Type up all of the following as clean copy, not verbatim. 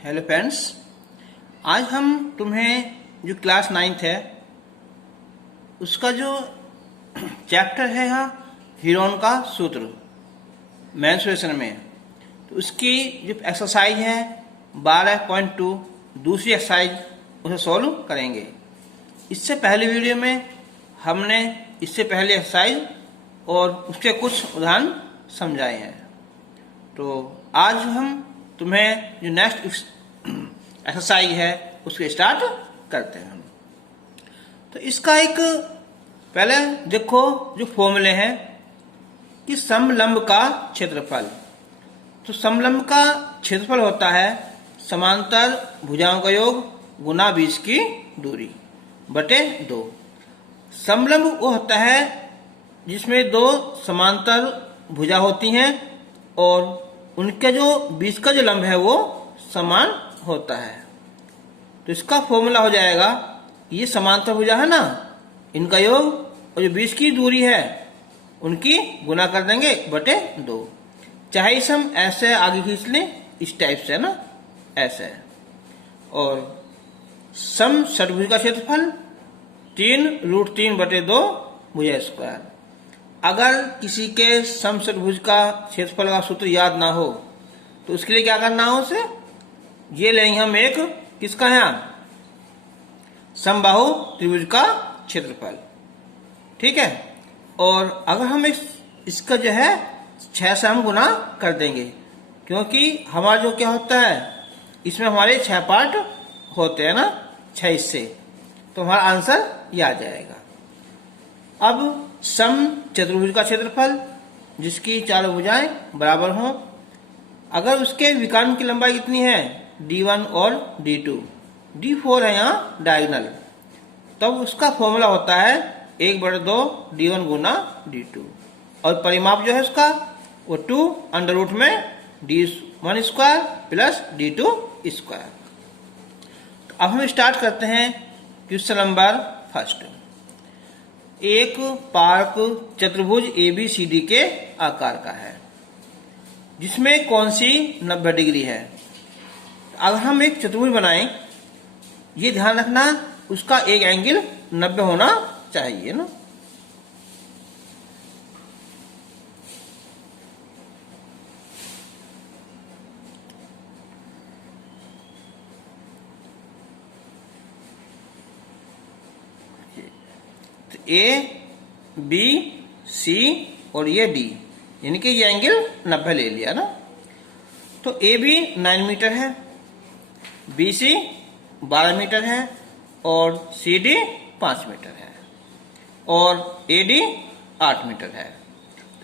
Hello friends, आज हम तुम्हें जो क्लास 9th है उसका जो चैप्टर है यहाँ हीरोन का सूत्र मेंसुरेशन में, तो उसकी जो एक्सरसाइज है 12.2 दूसरी एक्सरसाइज उसे सॉल्व करेंगे। इससे पहले वीडियो में हमने इससे पहले एक्सरसाइज और उसके कुछ उदाहरण समझाए हैं। तो आज हम तुम्हें जो नेक्स्ट एक्सरसाइज है उसको स्टार्ट करते हैं। तो इसका एक पहले देखो जो फॉर्मूले हैं कि समलंब का क्षेत्रफल। तो समलंब का क्षेत्रफल होता है समांतर भुजाओं का योग गुना बीच की दूरी बटे 2। समलंब वो होता है जिसमें दो समांतर भुजा होती हैं और उनके जो बीच का जो लंब है वो समान होता है। तो इसका फॉर्मूला हो जाएगा, ये समांतर भुजा है ना, इनका योग और जो बीच की दूरी है उनकी गुना कर देंगे बटे 2। चाहे इसे हम ऐसे आगे खींच लें, इस टाइप से ना, ऐसे। और सम षटभुज का क्षेत्रफल 3√3 बटे 2 भुजा स्क्वायर। अगर किसी के समषटभुज का क्षेत्रफल का सूत्र याद ना हो तो उसके लिए क्या करना हो, उसे ये लेंगे हम एक किसका है समबाहु त्रिभुज का क्षेत्रफल, ठीक है। और अगर हम इसका जो है 6 से हम गुना कर देंगे, क्योंकि हमारा जो क्या होता है इसमें हमारे 6 पार्ट होते हैं ना, 6 हिस्से, तो हमारा आंसर ये आ जाएगा। अब सम चतुर्भुज का क्षेत्रफल जिसकी चारों भुजाएं बराबर हों, अगर उसके विकर्ण की लंबाई कितनी है D1 और D2, D4 है यहाँ डायगोनल, तब उसका फॉर्मूला होता है 1/2 D1 गुना D2 और परिमाप जो है उसका वो 2 अंडर रूट में D1 square plus D2 square. तो अब हम स्टार्ट करते हैं क्वेश्चन नंबर फर्स्ट। एक पार्क चतुर्भुज ABCD के आकार का है जिसमें कौन सी 90 डिग्री है। अगर हम एक चतुर्भुज बनाएं, ये ध्यान रखना उसका एक एंगल 90 होना चाहिए ना। ABC और ये D, यानी कि ये एंगल 90 ले लिया ना। तो AB 9 मीटर है, BC 12 मीटर है और CD 5 मीटर है और AD 8 मीटर है।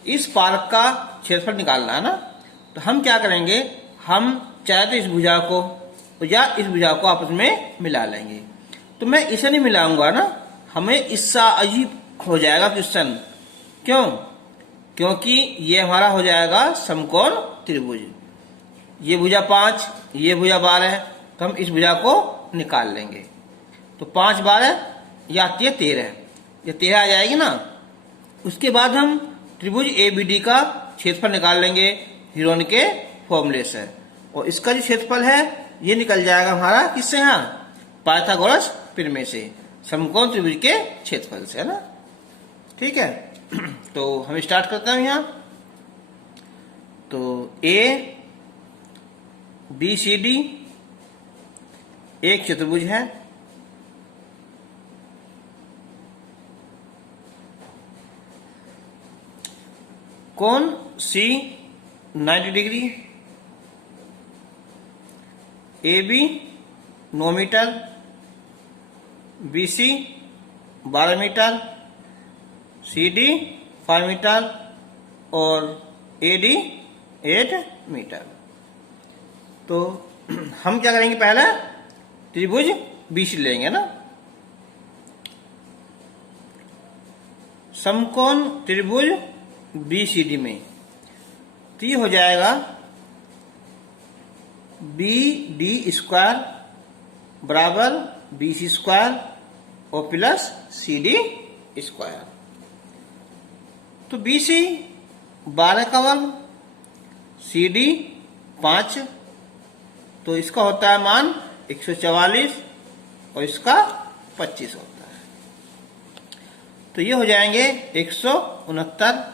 इस पार्क का क्षेत्रफल निकालना है ना, तो हम क्या करेंगे, हम चाहे तो इस भुजा को या इस भुजा को आपस में मिला लेंगे। तो मैं इसे नहीं मिलाऊंगा ना, हमें इससे अजीब हो जाएगा क्वेश्चन। क्यों? क्योंकि ये हमारा हो जाएगा समकोण त्रिभुज। ये भुजा 5, ये भुजा 12, तो हम इस भुजा को निकाल लेंगे। तो 5 12 ये आती है 13, ये 13 आ जाएगी ना। उसके बाद हम त्रिभुज ABD का क्षेत्रफल निकाल लेंगे हीरोन के फॉर्मूले से, और इसका जो क्षेत्रफल है ये निकल जाएगा हमारा किससे, यहाँ पाइथागोरस प्रमेय से, समकोण त्रिभुज के क्षेत्रफल से, है ना, ठीक है। तो हम स्टार्ट करते हैं यहाँ। तो ABCD एक चतुर्भुज है, कोण C 90 degree, AB 9 metre, BC 12 metre, CD 5 metre और AD 8 मीटर। तो हम क्या करेंगे, पहले त्रिभुज BC लेंगे ना। समकोण त्रिभुज BCD में तो ये हो जाएगा BD स्क्वायर बराबर BC स्क्वायर और प्लस CD स्क्वायर। तो BC 12 का वर्ग, CD 5 तो इसका होता है मान 144 और इसका 25 होता है। तो ये हो जाएंगे 169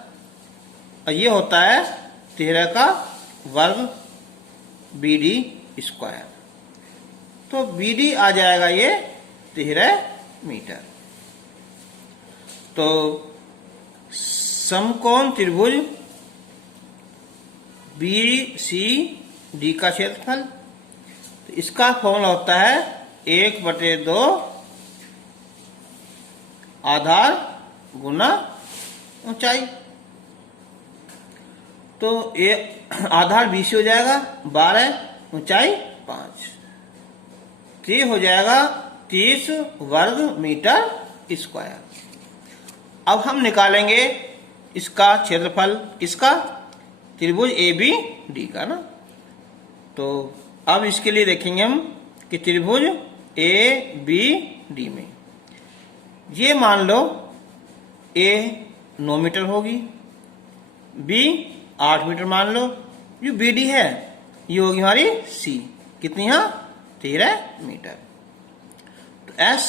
और ये होता है 13 का वर्ग BD स्क्वायर। तो BD आ जाएगा ये 13 मीटर। तो समकोण त्रिभुज BCD का क्षेत्रफल, तो इसका फॉर्मूला होता है 1/2 आधार गुना ऊंचाई। तो ये आधार 20 हो जाएगा, 12 ऊंचाई 5, तो ये हो जाएगा 30 वर्ग मीटर स्क्वायर। अब हम निकालेंगे इसका क्षेत्रफल, इसका त्रिभुज ABD का ना। तो अब इसके लिए देखेंगे हम कि त्रिभुज ABD में ये मान लो A 9 मीटर होगी, B 8 मीटर मान लो, जो BD है ये होगी हमारी C, कितनी है 13 मीटर। तो S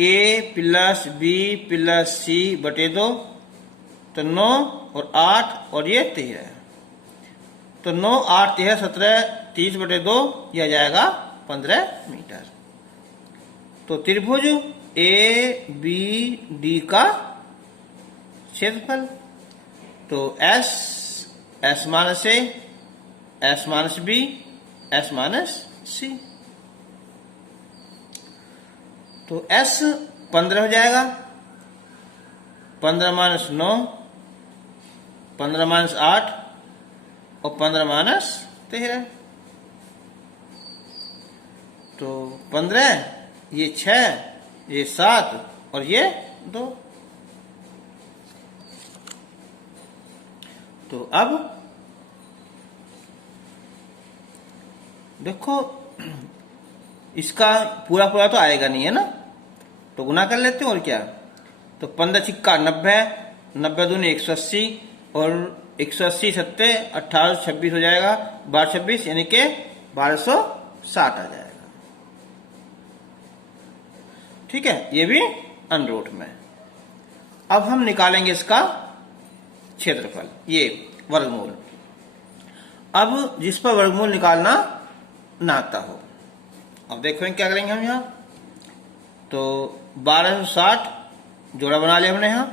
A plus B plus C बटे 2, तो 9 और 8 और ये 13, तो 9 8 13 17 30 बटे 2 यह आ जाएगा 15 मीटर। तो त्रिभुज ABD का क्षेत्रफल, तो S minus A, S minus B, S minus C, तो S 15 हो जाएगा, 15 माइनस 9, 15 माइनस 8 और 15 माइनस 13, तो 15, ये 6, ये 7 और ये 2। तो अब देखो इसका पूरा पूरा तो आएगा नहीं है ना, तो गुना कर लेते हैं और क्या। तो 15 छिक्का 90, 90 दूनी 180 और 180 सत्ते 18 26 हो जाएगा, 12 26 यानी के 1260 आ जाएगा। ठीक है, ये भी अनरूट में। अब हम निकालेंगे इसका क्षेत्रफल, ये वर्गमूल। अब जिस पर वर्गमूल निकालना ना आता हो, अब देखो क्या करेंगे हम यहाँ। तो 1260 जोड़ा बना लिया हमने यहाँ,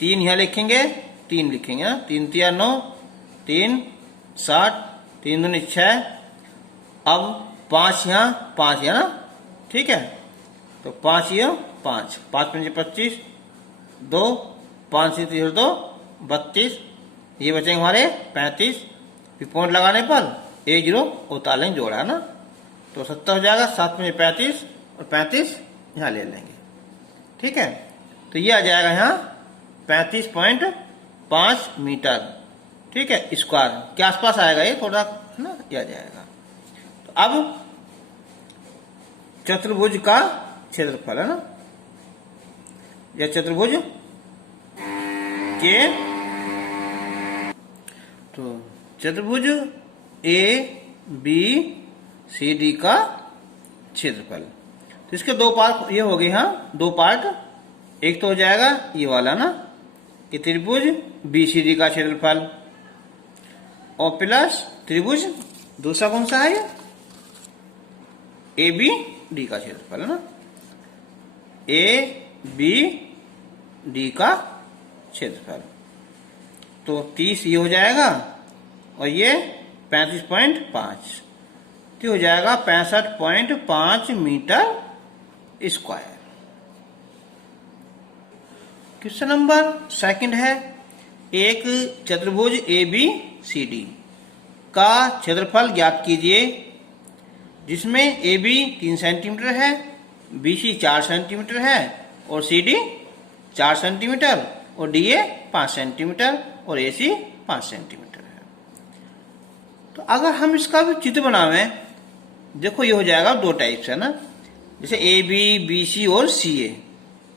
3 यहाँ लिखेंगे, 3 लिखेंगे ना, 3 3 9, 3 60, 3 दूनी 6, अब 5 यहाँ 5 यहाँ ना, ठीक है। तो 5 ये 5 5 5 25, 2 5 से 2 32, ये बचेंगे हमारे 35, फिर पॉइंट लगाने पर 1 0 उतार जोड़ा ना, तो 70 हो जाएगा, 7 में 35 और 35 यहाँ ले लेंगे। ठीक है, तो ये आ जाएगा यहाँ 35.5 मीटर, ठीक है, स्क्वायर के आसपास आएगा ये, थोड़ा है ना, ये आ जाएगा। तो अब चतुर्भुज का क्षेत्रफल है ना, यह चतुर्भुज के, तो चतुर्भुज ABCD का क्षेत्रफल, तो इसके 2 पार्ट ये हो गए, हाँ 2 पार्ट। एक तो हो जाएगा ये वाला ना कि त्रिभुज BCD का क्षेत्रफल, और प्लस त्रिभुज दूसरा कौन सा है ये ABD का क्षेत्रफल है ना, ABD का क्षेत्रफल। तो 30 ये हो जाएगा और ये 35.5, तो हो जाएगा 65.5 मीटर स्क्वायर। क्वेश्चन नंबर 2 है, एक चतुर्भुज ABCD का क्षेत्रफल ज्ञात कीजिए जिसमें AB 3 सेंटीमीटर है, BC 4 सेंटीमीटर है और CD 4 सेंटीमीटर और DA 5 सेंटीमीटर और AC 5 सेंटीमीटर है। तो अगर हम इसका भी चित्र बनावें, देखो ये हो जाएगा 2 टाइप से ना, जैसे AB BC और CA,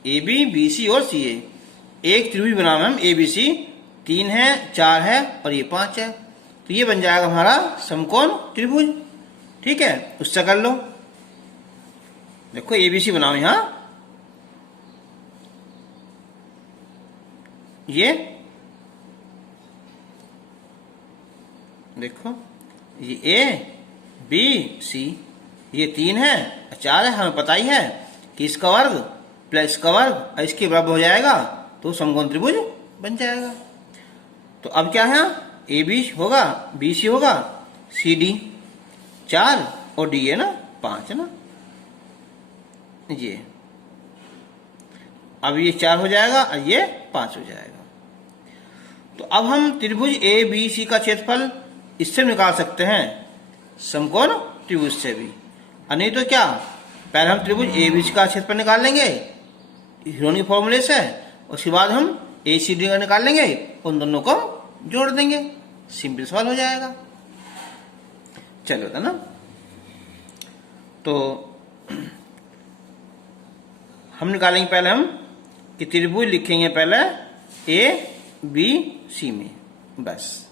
AB BC और CA। एक त्रिभुज बनावे हम ABC, 3 है 4 है और ये 5 है, तो ये बन जाएगा हमारा समकोण त्रिभुज। ठीक है, उससे कर लो। देखो ABC बनाओ यहां, ये देखो ये ABC, ये 3 है, 4 है, हमें पता ही है कि इसका वर्ग प्लस इसका वर्ग और इसके बराबर हो जाएगा तो समकोण त्रिभुज बन जाएगा। तो अब क्या है, AB होगा, BC होगा, CD 4 और D है ना 5 है ना, ये अब ये 4 हो जाएगा और ये 5 हो जाएगा। तो अब हम त्रिभुज ABC का क्षेत्रफल इससे निकाल सकते हैं, समकोण त्रिभुज से भी। नहीं तो क्या, पहले हम त्रिभुज ABC का क्षेत्रफल निकाल लेंगे हीरोन के फॉर्मूले से, उसके बाद हम ACD का निकाल लेंगे, उन दोनों को जोड़ देंगे, सिंपल सवाल हो जाएगा। चलो था ना। तो हम निकालेंगे पहले हम कि त्रिभुज लिखेंगे पहले ABC में, बस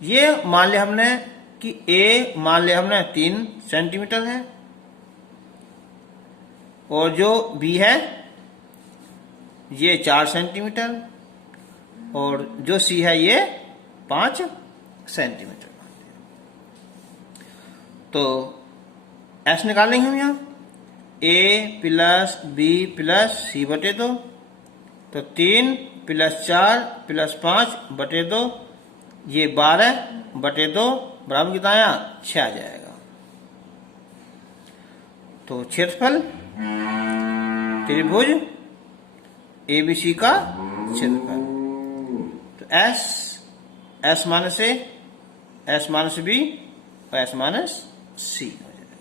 ये मान लिया हमने कि A मान लिया हमने 3 सेंटीमीटर है और जो B है ये 4 सेंटीमीटर और जो C है ये 5 सेंटीमीटर। तो S निकालेंगे हम यहाँ A plus B plus C बटे 2, तो 3 प्लस 4 प्लस 5 बटे 2, ये 12 बटे 2 बराबर कितना आया, 6 आ जाएगा। तो क्षेत्रफल त्रिभुज ABC का क्षेत्रफल, तो S minus A, S minus B और S माइनस C हो जाएगा।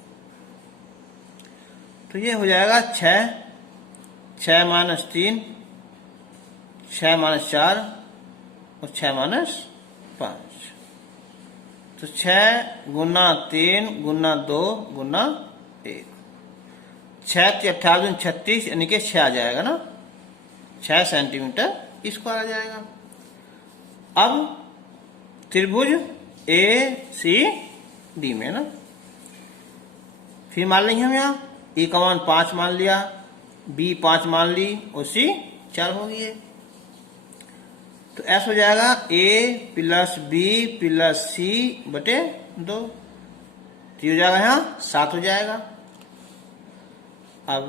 तो ये हो जाएगा 6 माइनस 3, 6 माइनस 4 और 6 माइनस 5, तो 6 गुना 3 गुना 2 गुना 1, 6 × 28 = 36, यानी कि 6 आ जाएगा ना, 6 सेंटीमीटर स्क्वायर आ जाएगा। अब त्रिभुज ACD में ना, फिर मान लेंगे हम यहाँ A का मान 5 मान लिया, B 5 मान ली और C 4 हो गई है। तो S हो जाएगा A plus B plus C बटे 2, तो हो जाएगा यहाँ 7 हो जाएगा। अब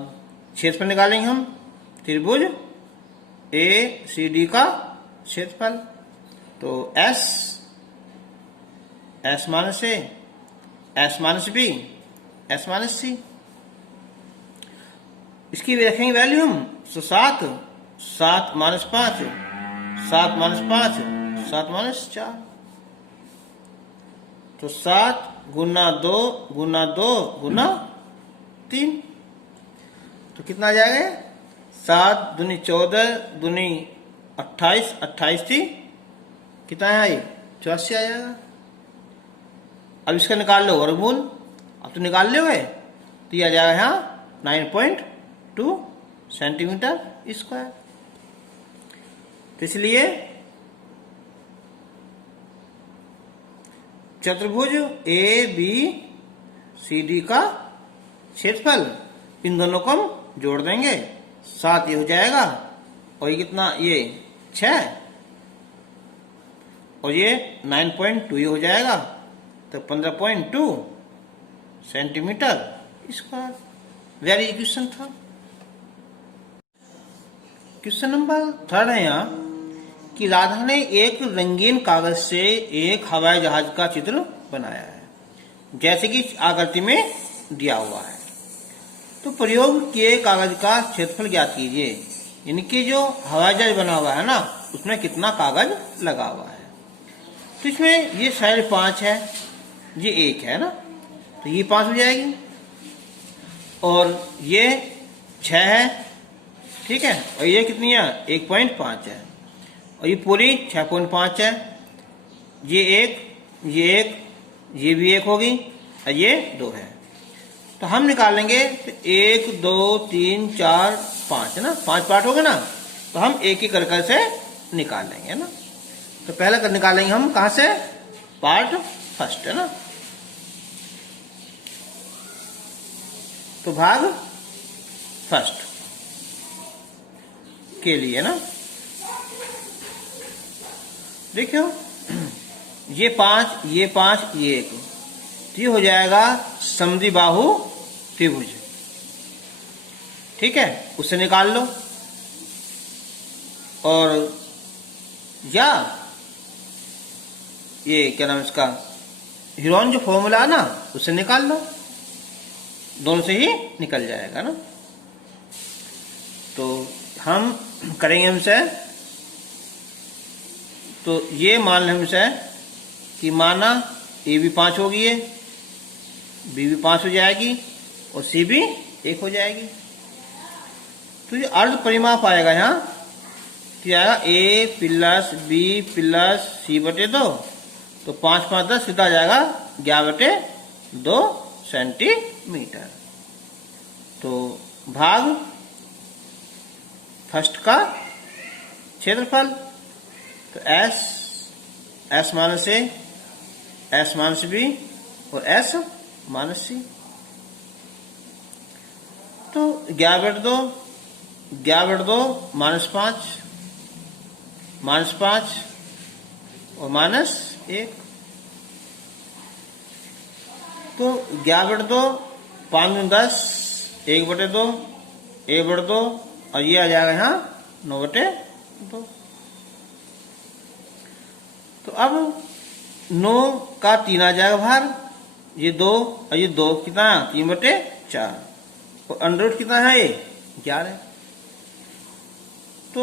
क्षेत्रफल निकालेंगे हम त्रिभुज ACD का क्षेत्रफल, तो S minus A, S minus B, S minus C, इसकी भी रखेंगे वैल्यू हम, तो 7 माइनस 5, 7 माइनस 5, 7 माइनस 4, तो 7 गुना 2 गुना 2 गुना 3, तो कितना आ जाएगा, 7 दूनी 14 दूनी 28, 28 थी कितना है, 84 आ जाएगा। अब इसका निकाल लो वर्गमूल, अब तो निकाल लोगे, तो ये आ जाएगा यहाँ 9.2 सेंटीमीटर स्क्वायर। तो इसलिए चतुर्भुज ABCD का क्षेत्रफल, इन दोनों को हम जोड़ देंगे, 7 ये हो जाएगा और ये कितना, ये 6 और ये 9.2 ये हो जाएगा, तो 15.2 सेंटीमीटर स्क्वायर। वेरी क्वेश्चन था। क्वेश्चन नंबर 3 है यहाँ कि राधा ने एक रंगीन कागज से एक हवाई जहाज का चित्र बनाया है, जैसे कि आकृति में दिया हुआ है। तो प्रयोग किए कागज का क्षेत्रफल ज्ञात कीजिए। इनकी जो हवाई जहाज बना हुआ है ना, उसमें कितना कागज लगा हुआ है। तो इसमें ये साइड 5 है, ये 1 है ना, तो ये 5 हो जाएगी और ये 6 है, ठीक है, और ये कितनी है, 1.5 है और ये पूरी 6.5 है। ये 1, ये भी 1 होगी और ये 2 है। तो हम निकालेंगे 1 2 3 4 5 है ना, 5 पार्ट हो गए ना, तो हम एक ही कर से निकाल लेंगे ना। तो पहले कर निकालेंगे हम कहाँ से, पार्ट फर्स्ट है ना। तो भाग फर्स्ट के लिए ना, देखो ये 5, ये 5, ये 1, तो ये हो जाएगा समद्विबाहु त्रिभुज। ठीक है, उसे निकाल लो। और या ये क्या नाम इसका, हीरोन जो फॉर्मूला है ना, उसे निकाल लो, दोनों से ही निकल जाएगा ना। तो हम करेंगे हमसे, तो ये मान लें हमसे कि माना ए भी 5 होगी, है बी भी 5 हो जाएगी और सी भी 1 हो जाएगी। तो ये अर्ध परिमाप आएगा यहाँ, तो आएगा ए प्लस बी प्लस सी बटे 2, तो 5 5 10 सीधा आ जाएगा 11/2 सेंटीमीटर। तो भाग फर्स्ट का क्षेत्रफल, तो S minus A, S minus B और एस माइनस सी। तो 11/2 -5 -5 और -1, तो 11/2 5 10 1/2 1/2 और ये आ जाएगा यहाँ 9/2। तो अब 9 का 3 आ जाएगा बाहर, ये 2 और ये 2 कितना 3/4 और अंडर रूट कितना है ये 11। तो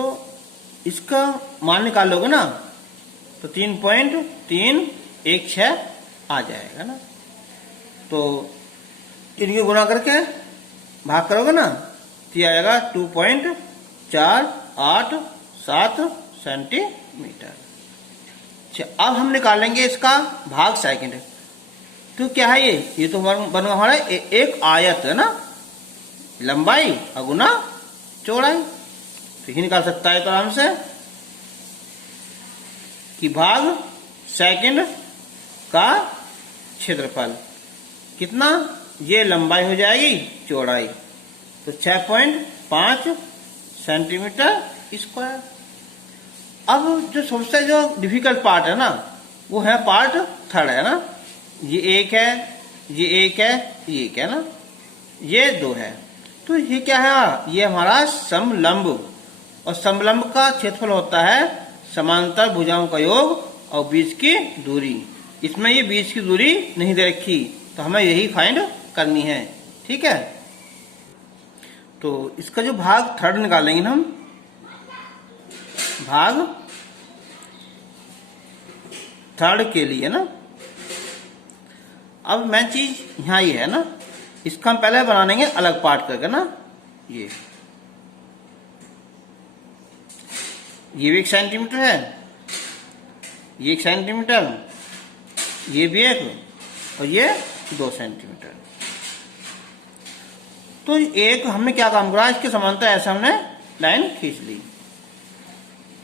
इसका मान निकाल लोगे ना, तो 3.316 आ जाएगा ना। तो इनके गुणा करके भाग करोगे ना, तो ये आएगा 2.487 सेंटीमीटर। अच्छा, अब हम निकालेंगे इसका भाग सेकंड। तो क्या है ये तो बन हमारा एक आयत है ना, लंबाई अगुना चौड़ाई। तो ये निकाल सकता है तो आराम से कि भाग सेकंड का क्षेत्रफल कितना, ये लंबाई हो जाएगी चौड़ाई, तो 6.5 सेंटीमीटर स्क्वायर। अब जो सबसे जो डिफिकल्ट पार्ट है ना, वो है पार्ट थर्ड है ना। ये 1 है, ये 1 है, ये 1 है ना, ये 2 है। तो ये क्या है, ये हमारा समलंब, और समलंब का क्षेत्रफल होता है समांतर भुजाओं का योग और बीच की दूरी। इसमें ये बीच की दूरी नहीं दे रखी, तो हमें यही फाइंड करनी है। ठीक है, तो इसका जो भाग थर्ड निकालेंगे हम, भाग थर्ड के लिए ना। अब मेन चीज यहाँ ये है ना, इसका हम पहले बना लेंगे अलग पार्ट करके ना। ये भी 1 सेंटीमीटर है, ये 1 सेंटीमीटर, ये भी 1 और ये 2 सेंटीमीटर। तो एक हमने क्या काम करा, इसके समांतर ऐसे हमने लाइन खींच ली।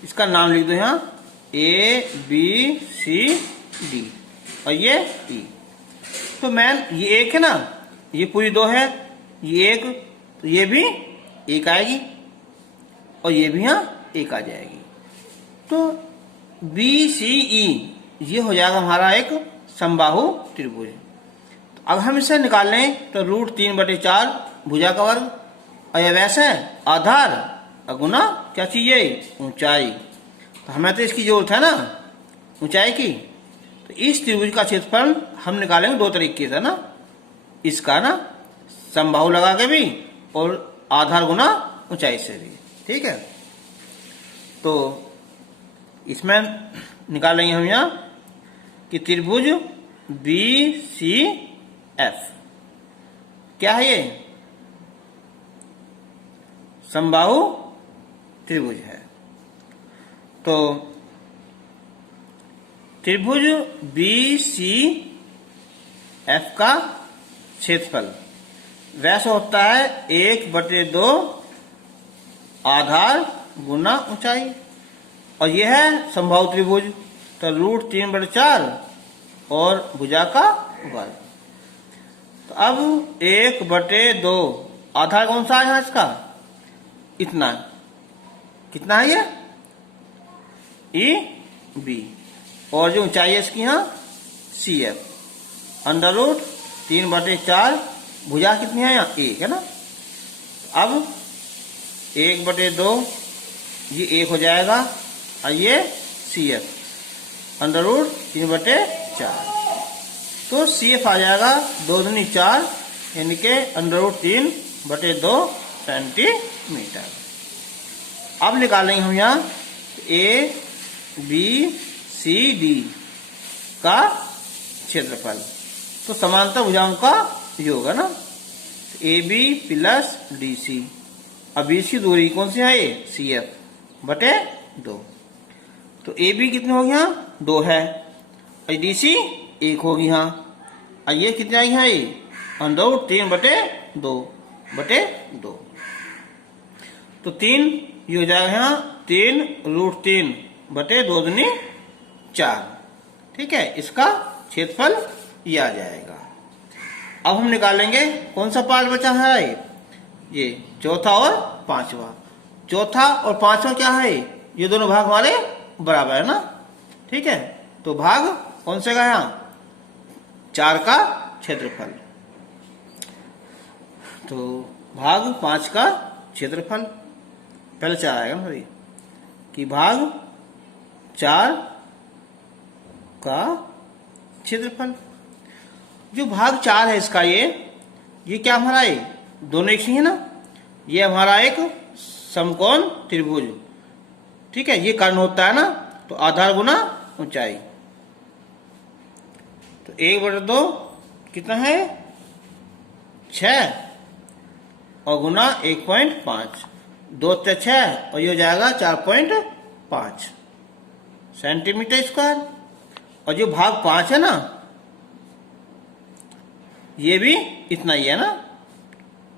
इसका नाम लिख दो यहाँ ABCD और ये E। तो मैन ये 1 है ना, ये पूरी 2 है, ये 1, तो ये भी 1 आएगी और ये भी यहाँ 1 आ जाएगी। तो BCE ये हो जाएगा हमारा एक समबाहु त्रिभुज। तो अब हम इसे निकाल लें, तो √3/4 भुजा का वर्ग, और यह वैसे आधार अगुना क्या चीज है, ऊंचाई। तो हमें तो इसकी जरूरत है ना ऊंचाई की। तो इस त्रिभुज का क्षेत्रफल हम निकालेंगे 2 तरीके से ना, इसका ना समबाहु लगा के भी और आधार गुना ऊंचाई से भी। ठीक है, तो इसमें निकालेंगे हम यहाँ कि त्रिभुज BCF क्या है, ये समबाहु त्रिभुज है। तो त्रिभुज BCF का क्षेत्रफल वैसे होता है 1/2 आधार गुना ऊंचाई, और यह है समबाहु त्रिभुज। तो √3/4 और भुजा का वर्ग। तो अब 1/2 आधार कौन सा है यहाँ इसका, इतना, कितना है ये, ई बी, और जो ऊंचाई है इसकी यहाँ CF, √3/4, भुजा कितनी है यहाँ, 1 है ना। अब 1/2 ये 1 हो जाएगा और ये CF √3/4, तो CF आ जाएगा 2 दूनी 4 यानी के √3/2 सेंटीमीटर। अब निकालेंगे हम यहाँ ABCD का क्षेत्रफल, तो समांतर भुजाओं का योग है ना, AB + DC। अब बीच की दूरी कौन सी है, CF/2, तो AB कितनी होगी यहाँ, 2 है, और DC 1 होगी यहाँ, और ये कितनी आई है, √3/2/2, तो 3 ये हो जाएगा यहाँ 3√3/2 दूनी 4, ठीक है, इसका क्षेत्रफल ये आ जाएगा। अब हम निकालेंगे कौन सा पार्ट बचा है, ये चौथा और पांचवा। चौथा और पांचवा क्या है, ये दोनों भाग हमारे बराबर है ना, ठीक है, तो भाग कौन से का यहाँ, 4 का क्षेत्रफल, तो भाग 5 का क्षेत्रफल, पहले 4 आएगा ना भाई, कि भाग 4 का क्षेत्रफल। जो भाग 4 है इसका, ये क्या हमारा है, दोनों एक ही है ना, ये हमारा एक समकोण त्रिभुज, ठीक है, ये कर्ण होता है ना, तो आधार गुना ऊंचाई, तो 1/2 कितना है, 6, और गुना 1.5, 2 × 6, और ये हो जाएगा 4.5 सेंटीमीटर स्क्वायर। और जो भाग 5 है ना, ये भी इतना ही है ना,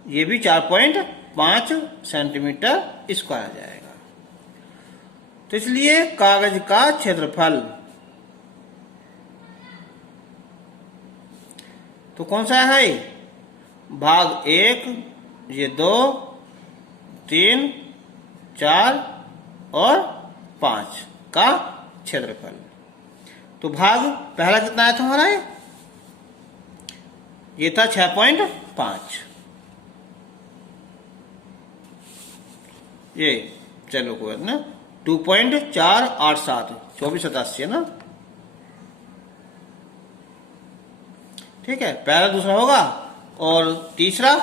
ये भी 4.5 सेंटीमीटर स्क्वायर आ जाएगा। तो इसलिए कागज का क्षेत्रफल तो कौन सा है, भाग 1, ये 2, 3, 4 और 5 का क्षेत्रफल। तो भाग पहला कितना आया था हमारा, ये था 6.5, ये चलो कोई ना, 2.487, 2487 है ना, ठीक है, पहला दूसरा होगा, और तीसरा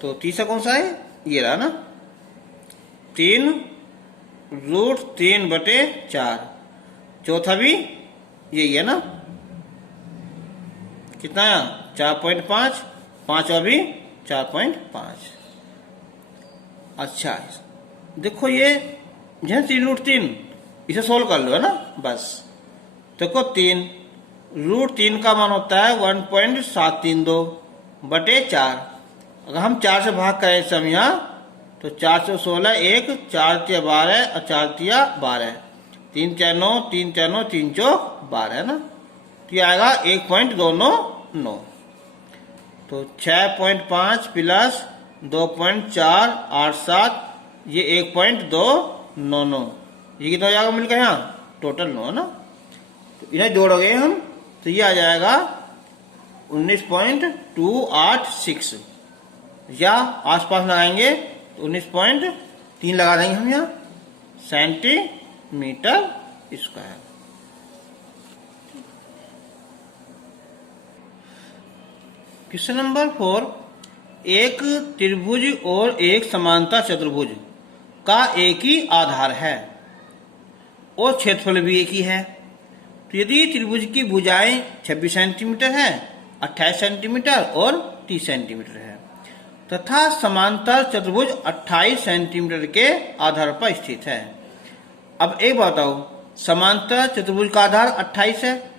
तो तीसरा कौन सा है, ये रहा ना, 3√3/4, चौथा भी यही है ना, कितना है 4.5, पांचवा भी 4.5। अच्छा देखो ये 3√3 इसे सोल्व कर लो है ना, बस देखो 3√3 का मान होता है 1.732/4, अगर हम 4 से भाग करें इस समय यहाँ, तो 4 से 16, 1, 4 × 12 और 4 × 12, 3 × 9, 3 × 9, 3 × 12 है ना, तो ये आएगा 1.299, तो 6.5 + 2.487, ये 1.299, ये कितना हो जाएगा मिलकर यहाँ, टोटल 9 है ना, तो इन्हें जोड़ोगे हम, तो ये आ जाएगा 19.286, या आसपास लगाएंगे तो 19.3 लगा देंगे हम यहाँ, सेंटीमीटर स्क्वायर। क्वेश्चन नंबर 4, एक त्रिभुज और एक समांतर चतुर्भुज का एक ही आधार है और क्षेत्रफल भी एक ही है, तो यदि त्रिभुज की भुजाएं 26 सेंटीमीटर है, 28 सेंटीमीटर और 30 सेंटीमीटर है, तथा समांतर चतुर्भुज 28 सेंटीमीटर के आधार पर स्थित है। अब एक बताओ, समांतर चतुर्भुज का आधार 28 है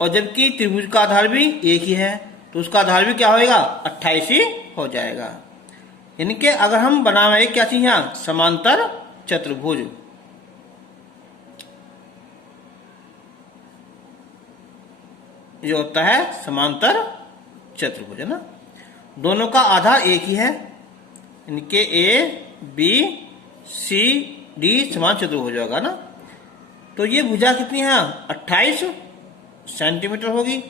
और जबकि त्रिभुज का आधार भी एक ही है, तो उसका आधार भी क्या होगा, 28 ही हो जाएगा। यानी कि अगर हम बनावे क्या चीज यहाँ, समांतर चतुर्भुज, जो होता है समांतर चतुर्भुज, है ना। दोनों का आधार एक ही है, इनके ए बी सी डी समान चतुर्भुज होगा ना। तो ये भुजा कितनी है, 28 सेंटीमीटर होगी।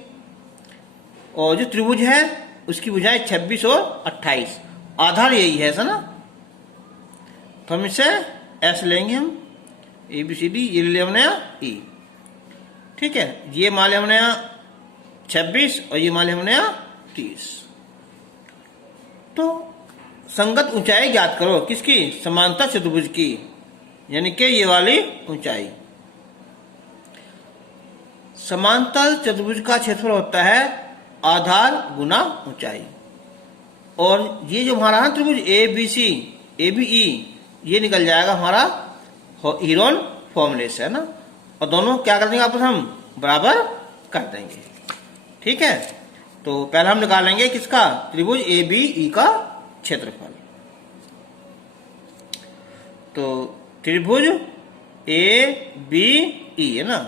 और जो त्रिभुज है उसकी भुजाएं 26 और 28, आधार यही है, ऐसा ना। तो हम इसे एस लेंगे, हम ए बी सी डी, ये ले हमने ई, ठीक है। ये मान लिया हमने 26 और ये मान लिया हमने 30। तो संगत ऊंचाई ज्ञात करो, किसकी, समांतर चतुर्भुज की, यानी कि ये वाली ऊंचाई। समांतर चतुर्भुज का क्षेत्रफल होता है आधार गुना ऊंचाई। और ये जो हमारा है त्रिभुज A B C A B E, ये निकल जाएगा हमारा हीरोन फॉर्मूले से, है ना। और दोनों क्या कर देंगे, आपस हम बराबर कर देंगे, ठीक है। तो पहले हम निकालेंगे किसका, त्रिभुज ए बी ई का क्षेत्रफल। तो त्रिभुज ए बी ई, है ना,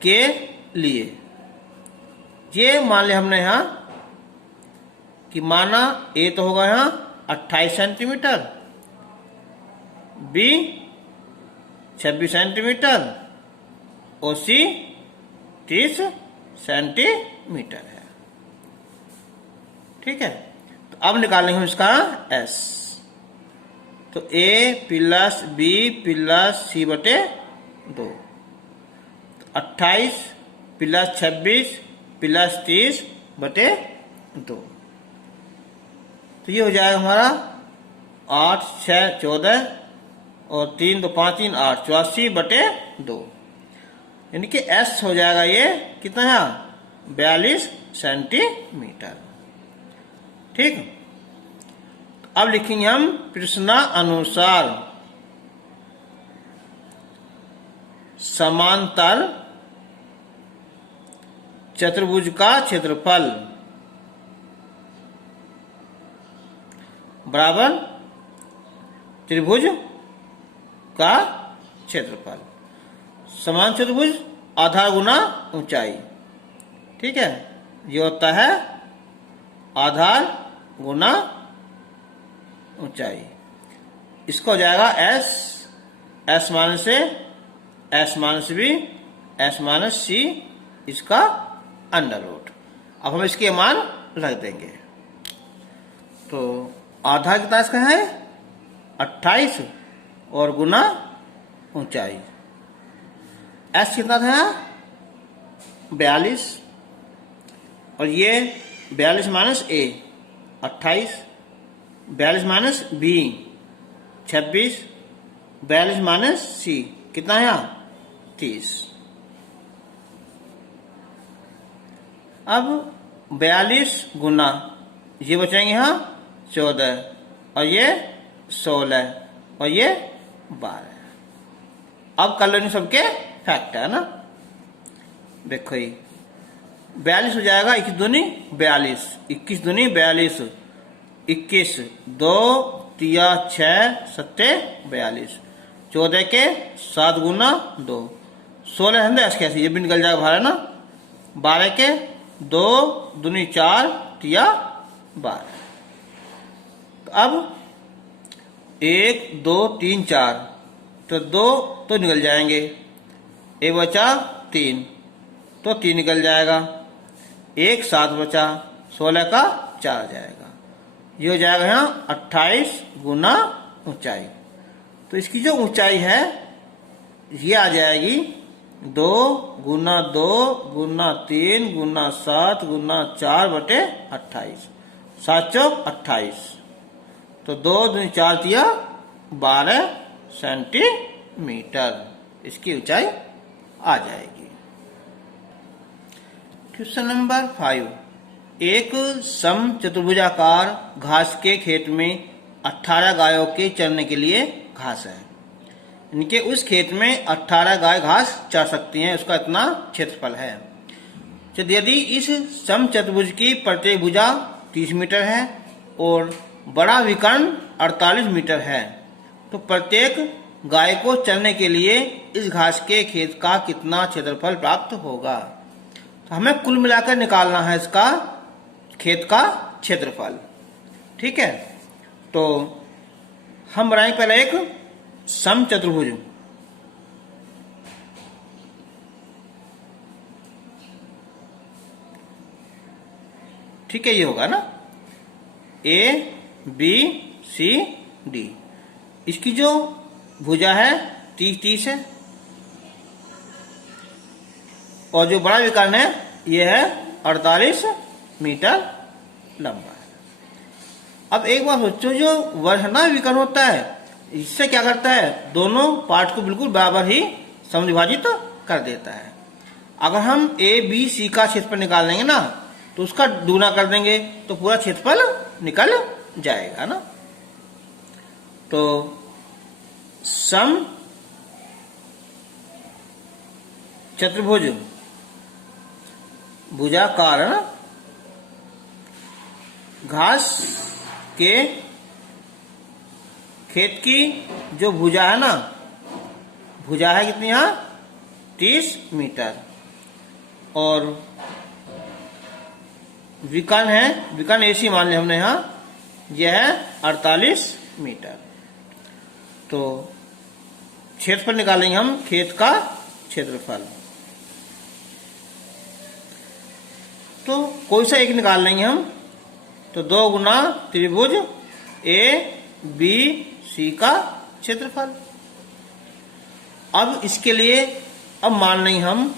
के लिए ये मान लिया हमने यहां कि माना ए तो होगा यहां 28 सेंटीमीटर, बी 26 सेंटीमीटर और सी 30 सेंटीमीटर है, ठीक है। तो अब निकालेंगे हम इसका एस। तो ए प्लस बी प्लस सी बटे 2, 28 प्लस 26 प्लस 30 बटे 2। तो ये हो जाएगा हमारा 8 6 14 और 3 2 5 3 8, 84 बटे 2। यानी कि एस हो जाएगा ये कितना है, 42 सेंटीमीटर, ठीक। अब लिखेंगे हम प्रश्नानुसार समांतर चतुर्भुज का क्षेत्रफल बराबर त्रिभुज का क्षेत्रफल। समान चतुर्भुज आधार गुना ऊंचाई, ठीक है। ये होता है आधार गुना ऊंचाई। इसका हो जाएगा S, S minus A, S minus B, S minus C, इसका अंडर रूट। अब हम इसके मान रख देंगे। तो आधार कितना इसका है, 28 और गुना ऊंचाई। एस कितना था, 42, और ये 42 माइनस ए 28, 42 माइनस बी 26, 42 माइनस सी कितना है, 30। अब 42 गुना ये बचेंगे यहाँ 14 और ये 16 और ये 12। अब कर लो सबके फैक्ट, है ना। देखो ये 42 हो जाएगा, 21 दूनी 42, 21 दूनी 42, 21 2 3 6 7 42, 14 के 7 गुना 2, 16 है कैसे, ये भी निकल जाएगा बाहर, है ना। 12 के 2 दूनी 4 3 12। तो अब 1 2 3 4, तो 2 तो निकल जाएंगे, एक बचा 3, तो 3 निकल जाएगा, 1 7 बचा, 16 का 4 आ जाएगा। ये हो जाएगा यहाँ 28 गुना ऊंचाई। तो इसकी जो ऊंचाई है ये आ जाएगी 2 गुना 2 गुना 3 गुना 7 गुना 4 बटे 28, 7 चौक 28, तो 2 दूनी 4 दिया 12 सेंटीमीटर इसकी ऊंचाई आ जाएगी। क्वेश्चन नंबर 5, एक सम चतुर्भुजाकार घास के खेत में 18 गायों के चरने के लिए घास है। इनके उस खेत में 18 गाय घास चर सकती हैं, उसका इतना क्षेत्रफल है। यदि इस समचतुर्भुज की प्रत्येक भुजा 30 मीटर है और बड़ा विकर्ण 48 मीटर है, तो प्रत्येक गाय को चरने के लिए इस घास के खेत का कितना क्षेत्रफल प्राप्त होगा। तो हमें कुल मिलाकर निकालना है इसका खेत का क्षेत्रफल। ठीक है, तो हम बनाएंगे पहले एक समचतुर्भुज। ठीक है, ये होगा ना ए बी सी डी। इसकी जो भुजा है 30 है और जो बड़ा विकर्ण है ये है 48 मीटर लंबा है। अब एक बात सोचो, जो वर्षना विकर्ण होता है इससे क्या करता है, दोनों पार्ट को बिल्कुल बराबर ही समविभाजित कर देता है। अगर हम ए बी सी का क्षेत्रफल निकाल लेंगे ना तो उसका दूना कर देंगे तो पूरा क्षेत्रफल निकल जाएगा ना। तो सम चतुर्भुज भुजाकार घास के खेत की जो भुजा है ना, भुजा है कितनी यहाँ 30 मीटर और विकर्ण है, विकर्ण एसी मान लिया हमने यहाँ, यह है 48 मीटर। तो क्षेत्रफल निकालेंगे हम खेत का क्षेत्रफल। तो कोई सा एक निकाल लेंगे हम, तो 2 गुना त्रिभुज ए बी सी का क्षेत्रफल। अब इसके लिए अब मान लेंगे हम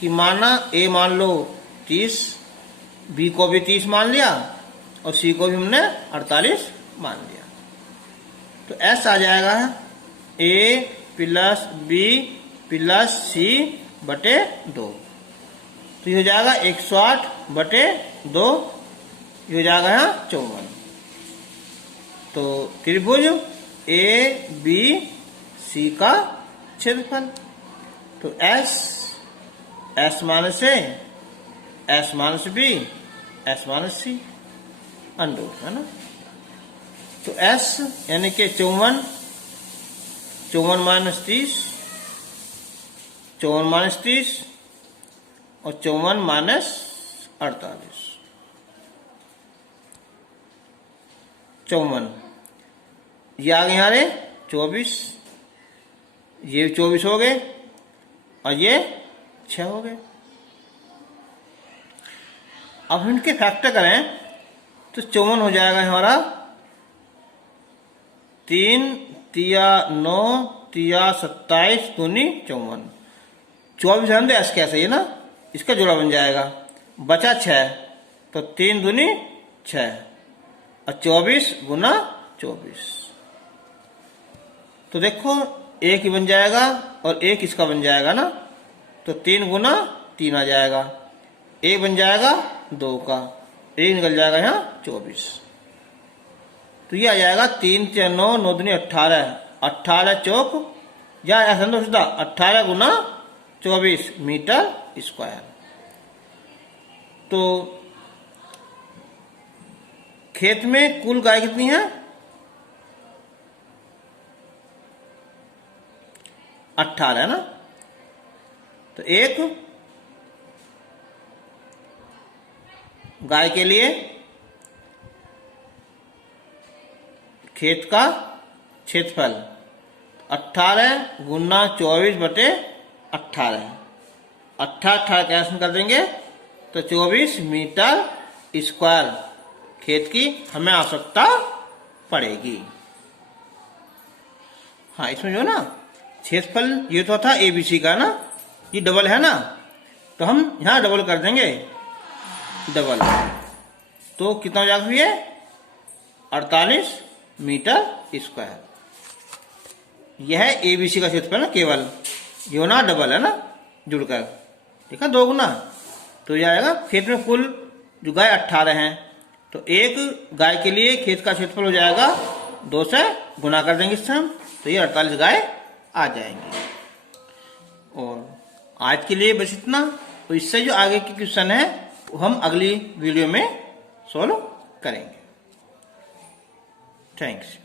कि माना ए मान लो 30, बी को भी 30 मान लिया और सी को भी हमने 48 मान लिया। तो एस आ जाएगा ए प्लस बी प्लस सी बटे 2। तो ये हो जाएगा 108 बटे 2, ये हो जाएगा यहाँ 54। तो त्रिभुज ए बी सी का क्षेत्रफल। तो S minus A, S minus B, S minus C, under root है ना। तो एस यानी कि 54, 54 माइनस 30, 54 माइनस 30 और 54 माइनस 48, 54। ये आ गए यहाँ 24, ये 24 हो गए और ये 6 हो गए। अब हम इनके फैक्टर करें तो 54 हो जाएगा हमारा 3 तिया 9 तिया 27 दूनी 54। 24 है तो एस कैसे है ना, इसका जोड़ा बन जाएगा, बचा 6 तो 3 दूनी 6 और 24 गुना 24। तो देखो एक ही बन जाएगा और एक इसका बन जाएगा ना, तो 3 गुना 3 आ जाएगा, एक बन जाएगा 2 का, एक निकल जाएगा यहाँ 24। तो ये आ जाएगा 3 तिया 9 9 दूनी 18, 18 चौक या ऐसा तो सीधा 18 गुना 24 मीटर स्क्वायर। तो खेत में कुल गाय कितनी है 18 है ना। तो एक गाय के लिए खेत का क्षेत्रफल 18 गुना 24 बटे 18, 18 कैंसिल कर देंगे तो 24 मीटर स्क्वायर खेत की हमें आवश्यकता पड़ेगी। हाँ, इसमें जो ना क्षेत्रफल ये तो था एबीसी का ना, ये डबल है ना, तो हम यहाँ डबल कर देंगे, डबल तो कितना हो जाएगा ये 48 मीटर स्क्वायर। यह है एबीसी का क्षेत्रफल ना, केवल ये ना डबल है ना जुड़कर, ठीक है 2 गुना। तो यह आएगा खेत में कुल जो गाय 18 हैं, तो एक गाय के लिए खेत का क्षेत्रफल हो जाएगा 2 से गुना कर देंगे इससे हम, तो ये 48 गाय आ जाएंगी। और आज के लिए बस इतना। तो इससे जो आगे के क्वेश्चन है वो हम अगली वीडियो में सॉल्व करेंगे। थैंक्स।